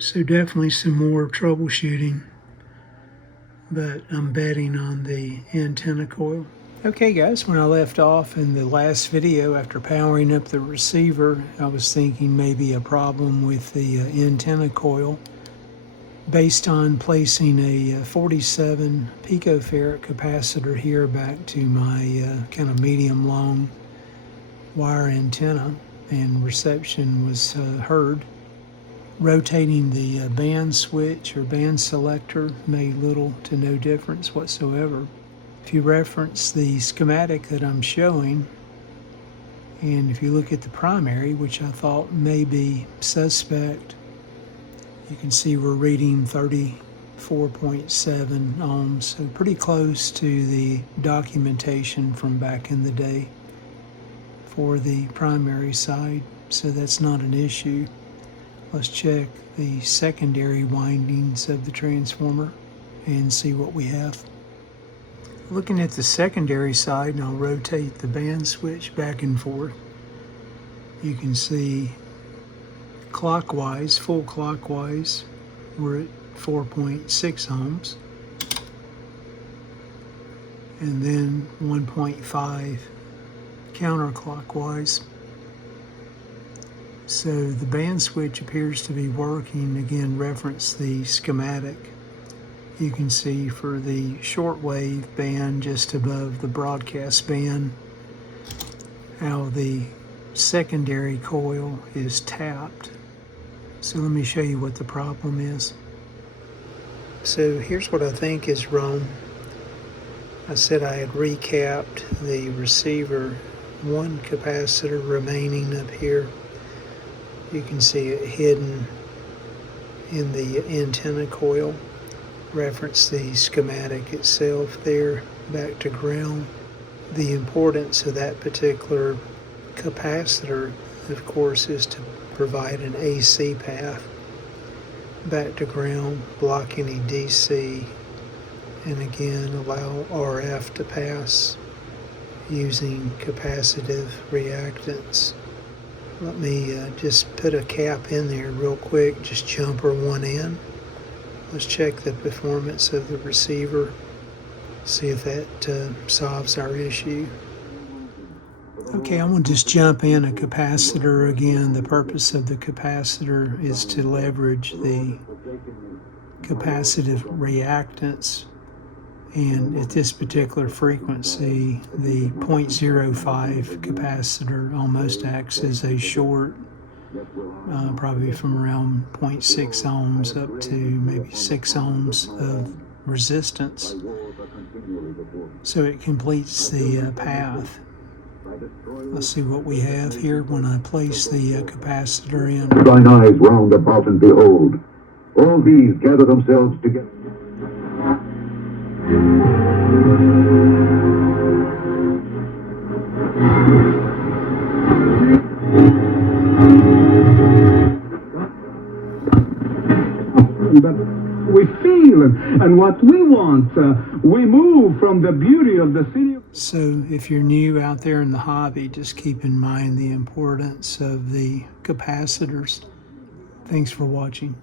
So definitely some more troubleshooting, but I'm betting on the antenna coil. Okay guys, when I left off in the last video after powering up the receiver, I was thinking maybe a problem with the antenna coil based on placing a 47 picofarad capacitor here back to my kind of medium long wire antenna, and reception was heard. Rotating the band switch or band selector made little to no difference whatsoever. If you reference the schematic that I'm showing, and if you look at the primary, which I thought may be suspect, you can see we're reading 34.7 ohms, so pretty close to the documentation from back in the day for the primary side, so that's not an issue. Let's check the secondary windings of the transformer and see what we have. Looking at the secondary side, and I'll rotate the band switch back and forth, you can see clockwise, full clockwise, we're at 4.6 ohms, and then 1.5 counterclockwise. So the band switch appears to be working. Again, reference the schematic. You can see for the shortwave band just above the broadcast band how the secondary coil is tapped. So let me show you what the problem is. So here's what I think is wrong. I said I had recapped the receiver, one capacitor remaining up here. You can see it hidden in the antenna coil. Reference the schematic itself there, back to ground. The importance of that particular capacitor, of course, is to provide an AC path back to ground, block any DC, and again allow RF to pass using capacitive reactance. Let me just put a cap in there real quick, just jumper one in. Let's check the performance of the receiver, see if that solves our issue. Okay, I'm going to just jump in a capacitor again. The purpose of the capacitor is to leverage the capacitive reactance, and at this particular frequency, the 0.05 capacitor almost acts as a short, probably from around 0.6 ohms up to maybe 6 ohms of resistance. So it completes the path. Let's see what we have here when I place the capacitor in. Thine eyes round about and behold, all these gather themselves together. But we feel, and what we want, we move from the beauty of the city. So if you're new out there in the hobby, just keep in mind the importance of the capacitors. Thanks for watching.